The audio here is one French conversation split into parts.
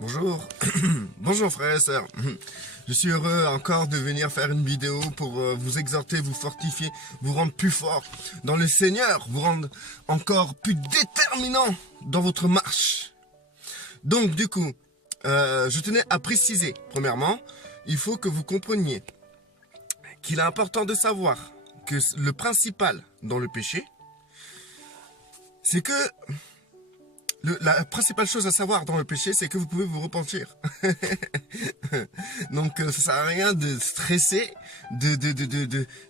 Bonjour, bonjour frères et sœurs. Je suis heureux encore de venir faire une vidéo pour vous exhorter, vous fortifier, vous rendre plus fort dans le Seigneur, vous rendre encore plus déterminant dans votre marche. Donc du coup, je tenais à préciser, premièrement, il faut que vous compreniez qu'il est important de savoir que le principal dans le péché, c'est que la principale chose à savoir dans le péché, c'est que vous pouvez vous repentir. Donc, ça sert à rien de stresser,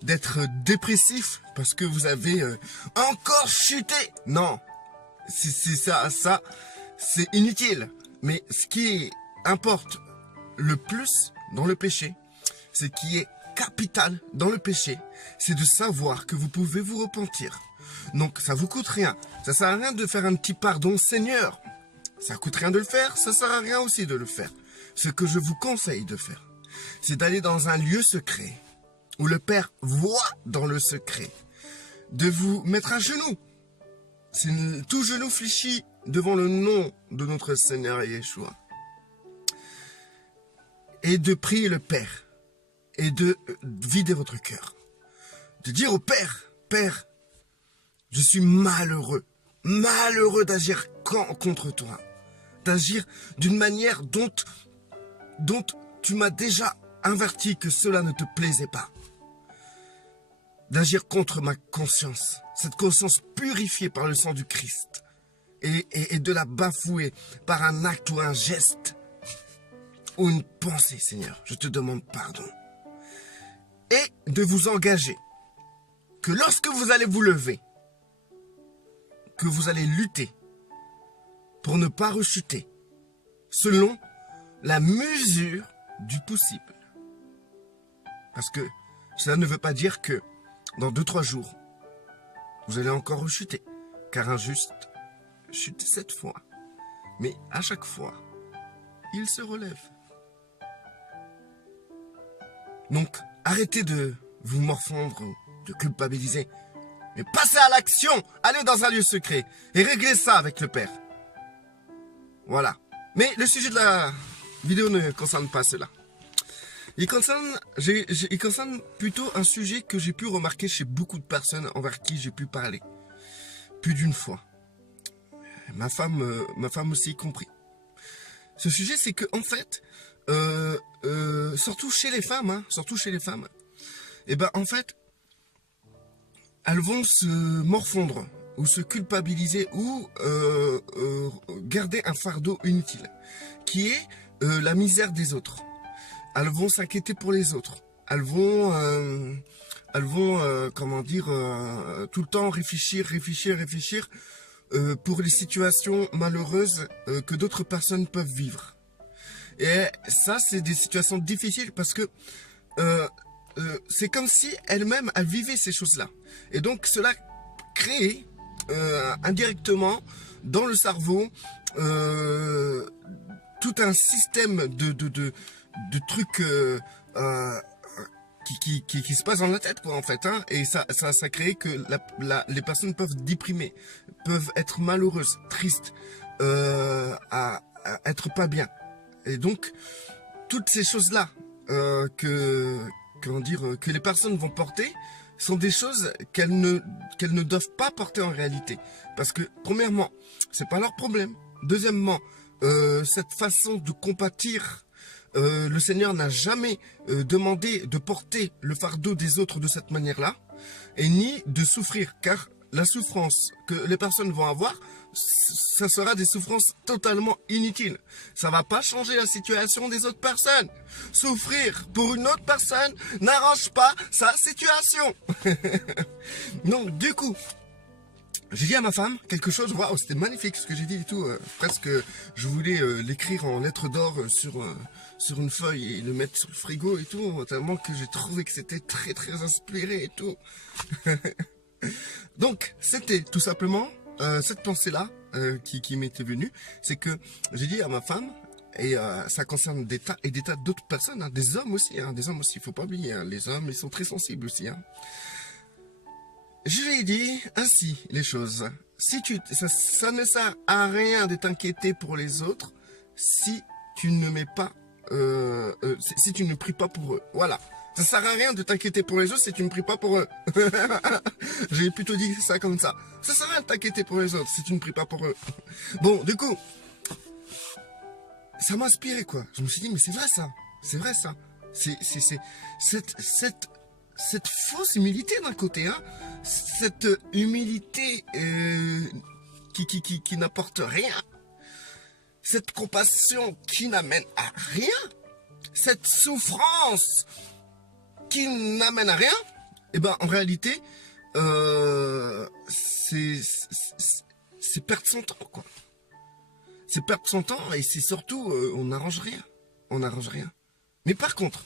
d'être dépressif parce que vous avez encore chuté. Non, c'est ça, c'est inutile. Mais ce qui importe le plus dans le péché, ce qui est capital dans le péché, c'est de savoir que vous pouvez vous repentir. Donc ça vous coûte rien. Ça sert à rien de faire un petit pardon, Seigneur. Ça coûte rien de le faire, ça sert à rien aussi de le faire. Ce que je vous conseille de faire, c'est d'aller dans un lieu secret, où le Père voit dans le secret, de vous mettre à genoux. C'est tout genou fléchi devant le nom de notre Seigneur Yeshua. Et de prier le Père, et de vider votre cœur. De dire au Père, Père, je suis malheureux d'agir contre toi, d'agir d'une manière dont tu m'as déjà averti que cela ne te plaisait pas, d'agir contre ma conscience, cette conscience purifiée par le sang du Christ, et de la bafouer par un acte ou un geste, ou une pensée, Seigneur, je te demande pardon, et de vous engager que lorsque vous allez vous lever, que vous allez lutter pour ne pas rechuter selon la mesure du possible. Parce que cela ne veut pas dire que dans 2-3 jours, vous allez encore rechuter. Car un juste chute 7 fois. Mais à chaque fois, il se relève. Donc, arrêtez de vous morfondre, de culpabiliser. Mais passez à l'action, allez dans un lieu secret et réglez ça avec le Père. Voilà. Mais le sujet de la vidéo ne concerne pas cela. Il concerne plutôt un sujet que j'ai pu remarquer chez beaucoup de personnes envers qui j'ai pu parler. Plus d'une fois. Ma femme aussi y compris. Ce sujet, c'est que en fait, surtout chez les femmes, et ben en fait, elles vont se morfondre ou se culpabiliser ou garder un fardeau inutile qui est la misère des autres. Elles vont s'inquiéter pour les autres. Elles vont comment dire, tout le temps réfléchir pour les situations malheureuses que d'autres personnes peuvent vivre. Et ça, c'est des situations difficiles parce que c'est comme si elles-mêmes, elles vivaient ces choses-là. Et donc, cela crée indirectement dans le cerveau tout un système de trucs qui se passent dans la tête, quoi, en fait. Hein, et ça crée que les personnes peuvent déprimer, peuvent être malheureuses, tristes, à être pas bien. Et donc, toutes ces choses-là que les personnes vont porter sont des choses qu'elles ne doivent pas porter en réalité. Parce que, premièrement, c'est pas leur problème. Deuxièmement, cette façon de compatir, le Seigneur n'a jamais demandé de porter le fardeau des autres de cette manière-là, et ni de souffrir, car la souffrance que les personnes vont avoir, ça sera des souffrances totalement inutiles. Ça va pas changer la situation des autres personnes. Souffrir pour une autre personne n'arrange pas sa situation. Donc, du coup, j'ai dit à ma femme quelque chose, waouh, c'était magnifique ce que j'ai dit et tout. Presque, je voulais l'écrire en lettres d'or sur une feuille et le mettre sur le frigo et tout, tellement que j'ai trouvé que c'était très très inspiré et tout. Donc, c'était tout simplement cette pensée-là qui m'était venue, c'est que j'ai dit à ma femme, et ça concerne des tas et des tas d'autres personnes, hein, des hommes aussi, il faut pas oublier, hein, les hommes, ils sont très sensibles aussi. Hein. Je lui ai dit ainsi les choses. Si ça ne sert à rien de t'inquiéter pour les autres si tu ne mets pas, si tu ne pries pas pour eux. Voilà. Ça sert à rien de t'inquiéter pour les autres si tu ne pries pas pour eux. J'ai plutôt dit ça comme ça. Ça sert à rien de t'inquiéter pour les autres si tu ne pries pas pour eux. Bon, du coup, ça m'a inspiré, quoi. Je me suis dit, mais c'est vrai ça. C'est vrai ça. C'est cette fausse humilité d'un côté, hein. Cette humilité qui n'apporte rien. Cette compassion qui n'amène à rien. Cette souffrance qui n'amène à rien. Eh ben, en réalité, c'est perdre son temps, quoi. C'est perdre son temps et c'est surtout, on n'arrange rien. On n'arrange rien. Mais par contre,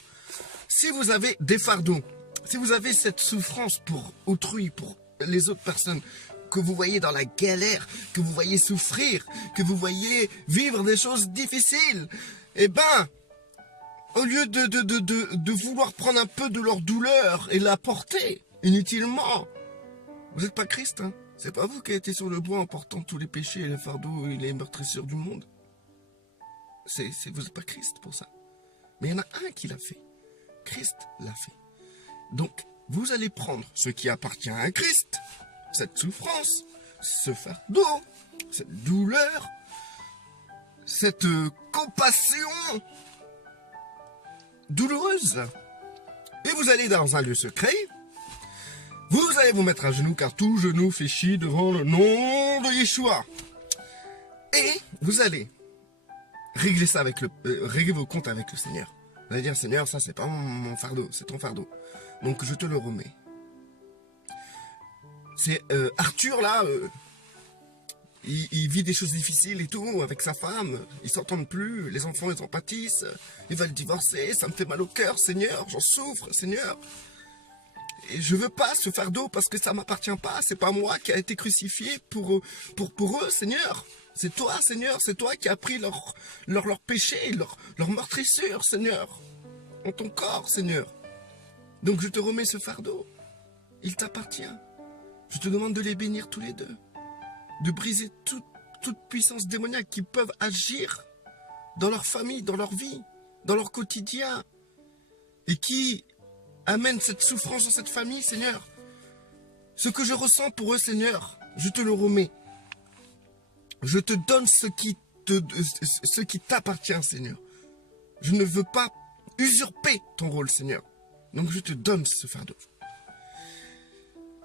si vous avez des fardeaux, si vous avez cette souffrance pour autrui, pour les autres personnes, que vous voyez dans la galère, que vous voyez souffrir, que vous voyez vivre des choses difficiles, eh ben, au lieu de vouloir prendre un peu de leur douleur et la porter inutilement, vous n'êtes pas Christ, hein. C'est pas vous qui avez été sur le bois en portant tous les péchés et les fardeaux et les meurtrissures du monde. Vous n'êtes pas Christ pour ça. Mais il y en a un qui l'a fait. Christ l'a fait. Donc, vous allez prendre ce qui appartient à Christ, cette souffrance, ce fardeau, cette douleur, cette compassion douloureuse. Et vous allez dans un lieu secret. Vous allez vous mettre à genoux, car tout genou fléchit devant le nom de Yeshua. Et vous allez régler ça avec régler vos comptes avec le Seigneur. Vous allez dire, Seigneur, ça c'est pas mon fardeau, c'est ton fardeau. Donc je te le remets. C'est Arthur là, il vit des choses difficiles et tout avec sa femme. Ils s'entendent plus, les enfants ils en pâtissent. Ils veulent divorcer, ça me fait mal au cœur, Seigneur, j'en souffre, Seigneur. Et je veux pas ce fardeau parce que ça m'appartient pas. C'est pas moi qui a été crucifié pour eux, Seigneur. C'est toi, Seigneur. C'est toi qui as pris leur péché, leur meurtrissure, Seigneur. En ton corps, Seigneur. Donc je te remets ce fardeau. Il t'appartient. Je te demande de les bénir tous les deux. De briser toute puissance démoniaque qui peuvent agir dans leur famille, dans leur vie, dans leur quotidien. Et qui amène cette souffrance dans cette famille, Seigneur. Ce que je ressens pour eux, Seigneur, je te le remets. Je te donne ce qui t'appartient, Seigneur. Je ne veux pas usurper ton rôle, Seigneur. Donc je te donne ce fardeau.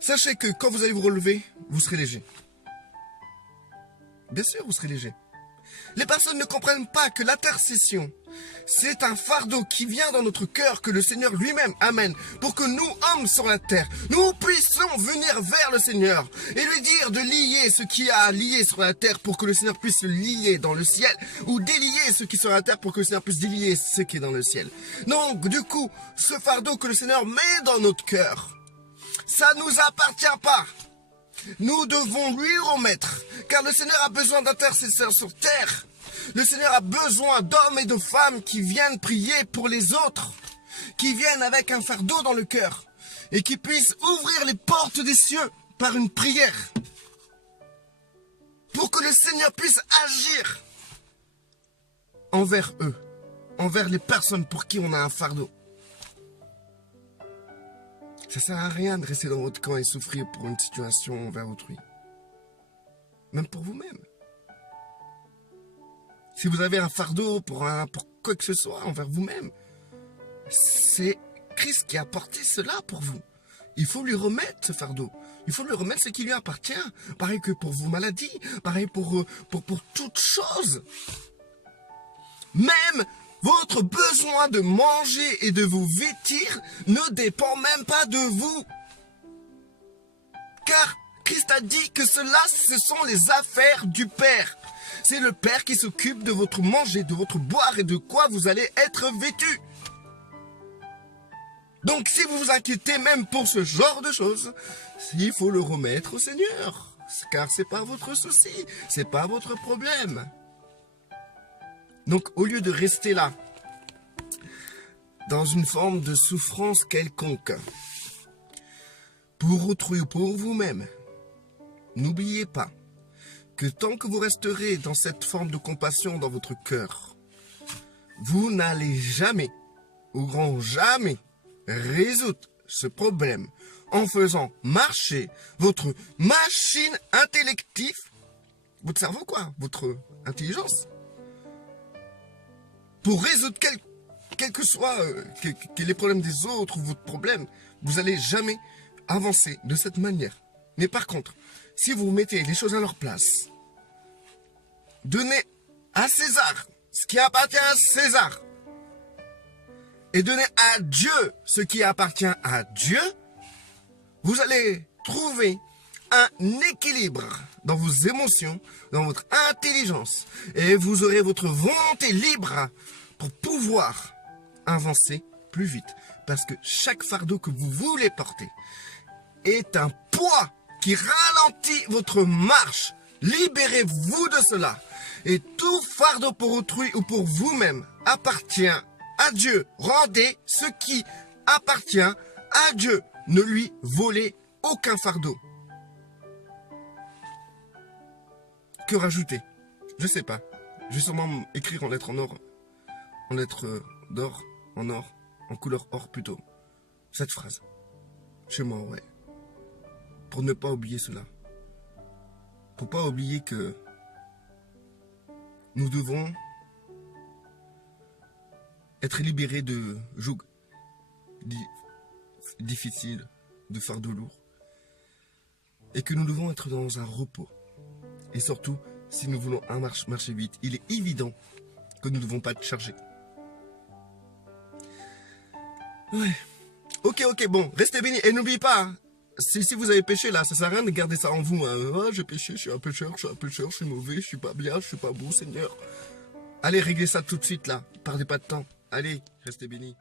Sachez que quand vous allez vous relever, vous serez léger. Bien sûr, vous serez léger. Les personnes ne comprennent pas que l'intercession, c'est un fardeau qui vient dans notre cœur que le Seigneur lui-même amène pour que nous, hommes sur la terre, nous puissions venir vers le Seigneur et lui dire de lier ce qui a lié sur la terre pour que le Seigneur puisse le lier dans le ciel ou délier ce qui est sur la terre pour que le Seigneur puisse délier ce qui est dans le ciel. Donc, du coup, ce fardeau que le Seigneur met dans notre cœur, ça ne nous appartient pas. Nous devons lui remettre, car le Seigneur a besoin d'intercesseurs sur terre. Le Seigneur a besoin d'hommes et de femmes qui viennent prier pour les autres, qui viennent avec un fardeau dans le cœur, et qui puissent ouvrir les portes des cieux par une prière, pour que le Seigneur puisse agir envers eux, envers les personnes pour qui on a un fardeau. Ça sert à rien de rester dans votre camp et souffrir pour une situation envers autrui. Même pour vous-même. Si vous avez un fardeau pour quoi que ce soit envers vous-même, c'est Christ qui a porté cela pour vous. Il faut lui remettre ce fardeau. Il faut lui remettre ce qui lui appartient. Pareil que pour vos maladies. Pareil pour toutes choses. Même votre besoin de manger et de vous vêtir ne dépend même pas de vous. Car Christ a dit que cela, ce sont les affaires du Père. C'est le Père qui s'occupe de votre manger, de votre boire et de quoi vous allez être vêtus. Donc si vous vous inquiétez même pour ce genre de choses, il faut le remettre au Seigneur. Car c'est pas votre souci, c'est pas votre problème. Donc, au lieu de rester là, dans une forme de souffrance quelconque, pour autrui ou pour vous-même, n'oubliez pas que tant que vous resterez dans cette forme de compassion dans votre cœur, vous n'allez jamais, au grand jamais, résoudre ce problème en faisant marcher votre machine intellective, votre cerveau quoi, votre intelligence, pour résoudre quel que soit les problèmes des autres ou votre problème. Vous n'allez jamais avancer de cette manière. Mais par contre, si vous mettez les choses à leur place, donnez à César ce qui appartient à César, et donnez à Dieu ce qui appartient à Dieu, vous allez trouver un équilibre dans vos émotions, dans votre intelligence, et vous aurez votre volonté libre pour pouvoir avancer plus vite. Parce que chaque fardeau que vous voulez porter est un poids qui ralentit votre marche. Libérez-vous de cela. Et tout fardeau pour autrui ou pour vous-même appartient à Dieu. Rendez ce qui appartient à Dieu. Ne lui volez aucun fardeau. Que rajouter? Je sais pas. Je vais sûrement écrire en lettres en or. En lettres d'or, en or, en couleur or plutôt. Cette phrase. Chez moi, ouais. Pour ne pas oublier cela. Pour pas oublier que nous devons être libérés de joug difficiles, de fardeaux lourds. Et que nous devons être dans un repos. Et surtout, si nous voulons marcher vite, il est évident que nous ne devons pas être chargés. Ouais. Ok, bon, restez bénis. Et n'oubliez pas, hein, si vous avez péché là, ça sert à rien de garder ça en vous. Hein. Oh, j'ai péché, je suis un pécheur, je suis mauvais, je suis pas bien, je suis pas beau, Seigneur. Allez, réglez ça tout de suite là. Perdez pas de temps. Allez, restez bénis.